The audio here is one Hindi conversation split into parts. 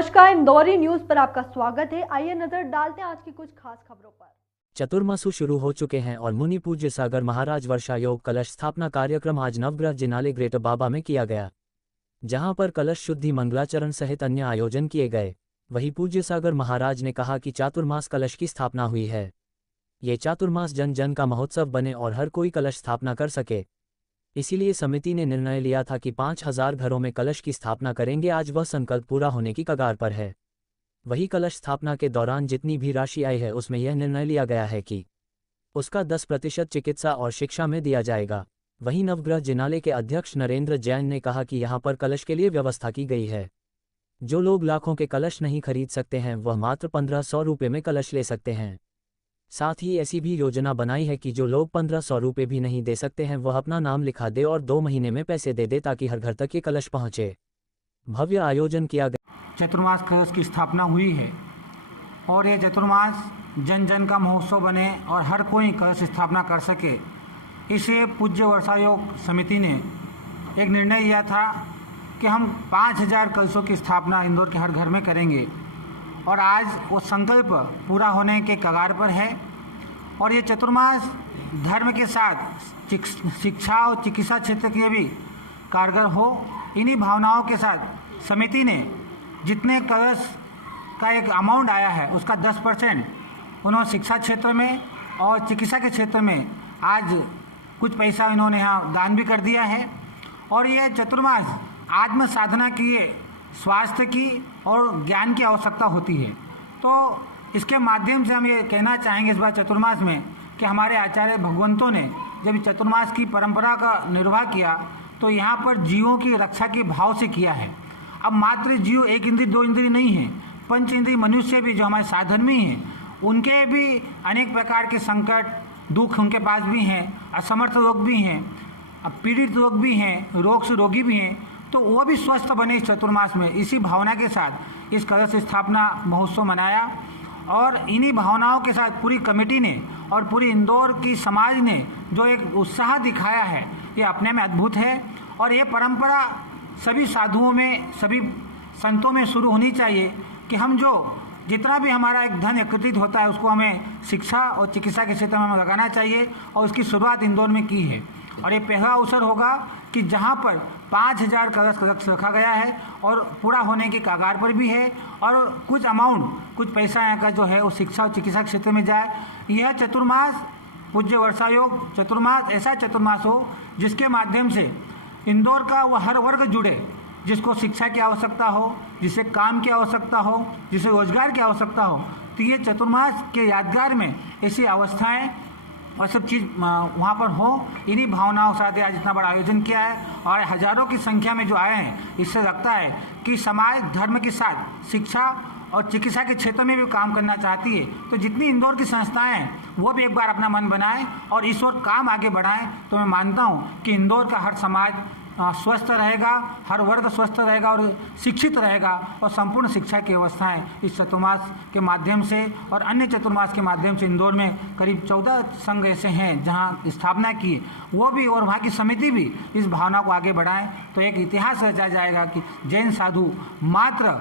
नमस्कार, इंदौरी न्यूज पर आपका स्वागत है। आइए नजर डालते हैं आज की कुछ खास खबरों पर। चतुर्मासु शुरू हो चुके हैं और मुनि पूज्य सागर महाराज वर्षा योग कलश स्थापना कार्यक्रम आज नवग्रह जिनाले ग्रेटर बाबा में किया गया, जहां पर कलश शुद्धि मंगलाचरण सहित अन्य आयोजन किए गए। वहीं पूज्य सागर महाराज ने कहा कि चातुर्मास कलश की स्थापना हुई है। ये चातुर्मास जन जन का महोत्सव बने और हर कोई कलश स्थापना कर सके, इसीलिए समिति ने निर्णय लिया था कि 5000 घरों में कलश की स्थापना करेंगे। आज वह संकल्प पूरा होने की कगार पर है। वही कलश स्थापना के दौरान जितनी भी राशि आई है उसमें यह निर्णय लिया गया है कि उसका 10% चिकित्सा और शिक्षा में दिया जाएगा। वहीं नवग्रह जिनाले के अध्यक्ष नरेंद्र जैन ने कहा कि यहां पर कलश के लिए व्यवस्था की गई है। जो लोग लाखों के कलश नहीं खरीद सकते हैं वह मात्र 1500 रुपये में कलश ले सकते हैं। साथ ही ऐसी भी योजना बनाई है कि जो लोग 1500 रुपये भी नहीं दे सकते हैं वह अपना नाम लिखा दे और 2 महीने में पैसे दे दे ताकि हर घर तक ये कलश पहुंचे। भव्य आयोजन किया गया। चतुर्मास कलश की स्थापना हुई है और ये चतुर्मास जन जन का महोत्सव बने और हर कोई कलश स्थापना कर सके, इसे पूज्य वर्षा योग समिति ने एक निर्णय लिया था कि हम 5000 कलशों की स्थापना इंदौर के हर घर में करेंगे और आज वो संकल्प पूरा होने के कगार पर है। और ये चतुर्मास धर्म के साथ शिक्षा और चिकित्सा क्षेत्र के लिए भी कारगर हो, इन्हीं भावनाओं के साथ समिति ने जितने कलश का एक अमाउंट आया है उसका 10% उन्होंने शिक्षा क्षेत्र में और चिकित्सा के क्षेत्र में आज कुछ पैसा इन्होंने यहाँ दान भी कर दिया है। और ये चतुर्मास आत्म साधना की, स्वास्थ्य की और ज्ञान की आवश्यकता होती है। तो इसके माध्यम से हम ये कहना चाहेंगे इस बार चतुर्मास में कि हमारे आचार्य भगवंतों ने जब चतुर्मास की परंपरा का निर्वाह किया तो यहाँ पर जीवों की रक्षा के भाव से किया है। अब मात्र जीव 1 इंद्रिय 2 इंद्रिय नहीं है, 5 इंद्रिय मनुष्य भी जो हमारे साधन में हैं उनके भी अनेक प्रकार के संकट दुख उनके पास भी हैं, असमर्थ लोग भी हैं, पीड़ित लोग भी हैं, रोग से रोगी भी हैं, तो वो भी स्वस्थ बने इस चतुर्मास में। इसी भावना के साथ इस कलश स्थापना महोत्सव मनाया और इन्हीं भावनाओं के साथ पूरी कमेटी ने और पूरी इंदौर की समाज ने जो एक उत्साह दिखाया है ये अपने में अद्भुत है। और ये परंपरा सभी साधुओं में, सभी संतों में शुरू होनी चाहिए कि हम जो जितना भी हमारा एक धन एकत्रित होता है उसको हमें शिक्षा और चिकित्सा के क्षेत्र में हमें लगाना चाहिए और उसकी शुरुआत इंदौर में की है। और ये पहला अवसर होगा कि जहाँ पर 5000 कलश रखा गया है और पूरा होने की कगार पर भी है और कुछ अमाउंट, कुछ पैसा यहाँ का जो है वो शिक्षा और चिकित्सा क्षेत्र में जाए। यह चतुर्मास पूज्य वर्षा योग चतुर्मास ऐसा चतुर्मास हो जिसके माध्यम से इंदौर का वह हर वर्ग जुड़े, जिसको शिक्षा की आवश्यकता हो, जिसे काम की आवश्यकता हो, जिसे रोजगार की आवश्यकता हो। तो ये चतुर्मास के यादगार में ऐसी अवस्थाएं और सब चीज़ वहाँ पर हो। इन्हीं भावनाओं के साथ आज इतना बड़ा आयोजन किया है और हजारों की संख्या में जो आए हैं, इससे लगता है कि समाज धर्म के साथ शिक्षा और चिकित्सा के क्षेत्र में भी काम करना चाहती है। तो जितनी इंदौर की संस्थाएं हैं वो भी एक बार अपना मन बनाएं और इस ओर काम आगे बढ़ाएं। तो मैं मानता हूँ कि इंदौर का हर समाज स्वस्थ रहेगा, हर वर्ग स्वस्थ रहेगा और शिक्षित रहेगा और संपूर्ण शिक्षा की व्यवस्थाएं इस चतुर्मास के माध्यम से और अन्य चतुर्मास के माध्यम से इंदौर में करीब 14 संघ ऐसे हैं जहां स्थापना की, वो भी और वहां की समिति भी इस भावना को आगे बढ़ाएं। तो एक इतिहास रचा जाएगा कि जैन साधु मात्र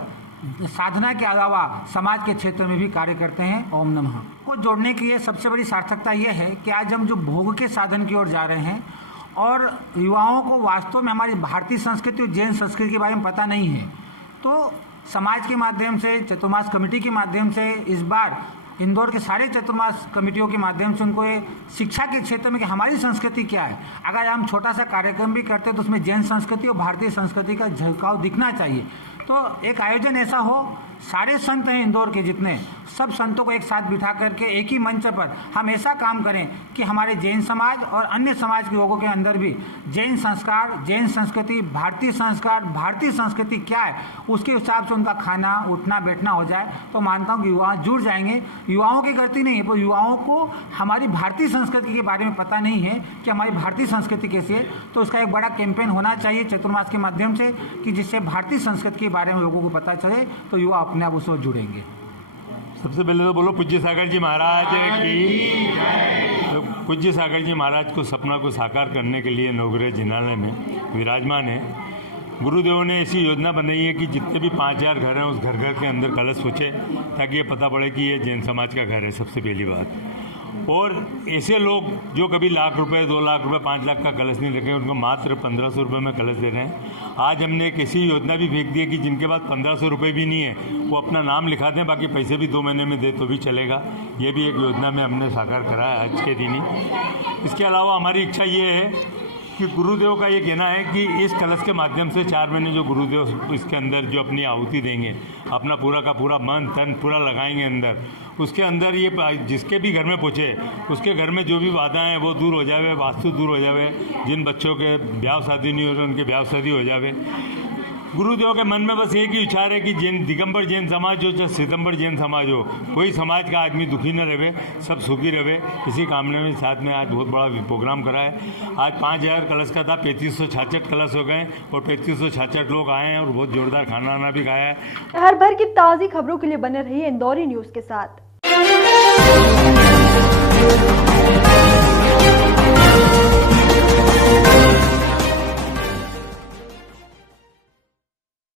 साधना के अलावा समाज के क्षेत्र में भी कार्य करते हैं। ओम नमः को जोड़ने की ये सबसे बड़ी सार्थकता ये है कि आज हम जो भोग के साधन की ओर जा रहे हैं और युवाओं को वास्तव में हमारी भारतीय संस्कृति और जैन संस्कृति के बारे में पता नहीं है, तो समाज के माध्यम से, चतुर्मास कमेटी के माध्यम से इस बार इंदौर के सारे चतुर्मास कमेटियों के माध्यम से उनको ये शिक्षा के क्षेत्र में कि हमारी संस्कृति क्या है। अगर हम छोटा सा कार्यक्रम भी करते हैं तो उसमें जैन संस्कृति और भारतीय संस्कृति का झलकाव दिखना चाहिए। तो एक आयोजन ऐसा हो, सारे संत हैं इंदौर के जितने, सब संतों को एक साथ बिठा करके एक ही मंच पर हम ऐसा काम करें कि हमारे जैन समाज और अन्य समाज के लोगों के अंदर भी जैन संस्कार, जैन संस्कृति, भारतीय संस्कार, भारतीय संस्कृति क्या है उसके हिसाब से उनका खाना उठना बैठना हो जाए। तो मानता हूँ कि युवा जुड़ जाएंगे। युवाओं की गलती नहीं है, पर युवाओं को हमारी भारतीय संस्कृति के बारे में पता नहीं है कि हमारी भारतीय संस्कृति कैसी है। तो उसका एक बड़ा कैंपेन होना चाहिए चतुर्मास के माध्यम से कि जिससे भारतीय संस्कृति के बारे में लोगों को पता चले, तो युवा अपने आप उससे जुड़ेंगे। सबसे पहले तो बोलो पूज्य सागर जी महाराज की। तो पूज्य सागर जी महाराज को सपना को साकार करने के लिए नवग्रह जिनालय में विराजमान है। गुरुदेव ने ऐसी योजना बनाई है कि जितने भी 5000 घर हैं उस घर घर के अंदर कलश सोचे, ताकि ये पता पड़े कि ये जैन समाज का घर है, सबसे पहली बात। और ऐसे लोग जो कभी लाख रुपए, 2 लाख रुपए, 5 लाख का कलश नहीं रखे, उनको मात्र 1500 रुपये में कलश दे रहे हैं। आज हमने एक ऐसी योजना भी फेंक दी है कि जिनके पास 1500 रुपये भी नहीं है वो अपना नाम लिखा दें, बाकी पैसे भी 2 महीने में दे तो भी चलेगा। ये भी एक योजना में हमने साकार करा है आज के दिन ही। इसके अलावा हमारी इच्छा ये है कि गुरुदेव का ये कहना है कि इस कलश के माध्यम से 4 महीने जो गुरुदेव इसके अंदर जो अपनी आहुति देंगे, अपना पूरा का पूरा मन तन पूरा लगाएंगे अंदर, उसके अंदर ये जिसके भी घर में पहुँचे उसके घर में जो भी बाधाएं हैं वो दूर हो जावे, वास्तु दूर हो जावे, जिन बच्चों के ब्याह शादी नहीं हो रहे उनके ब्याह शादी हो जावे। गुरुदेव के मन में बस एक ही विचार है कि दिगंबर जैन समाज हो चाहे सितंबर जैन समाज हो, कोई समाज का आदमी दुखी न रहे, सब सुखी रहे। इसी कामने में साथ में आज बहुत बड़ा प्रोग्राम करा है। आज 5000 कलश का था, 3566 कलश हो गए और 3566 लोग आए हैं और बहुत जोरदार खाना वाना भी खाया है। हर भर की ताज़ी खबरों के लिए बने रहिए इंदौरी न्यूज़ के साथ।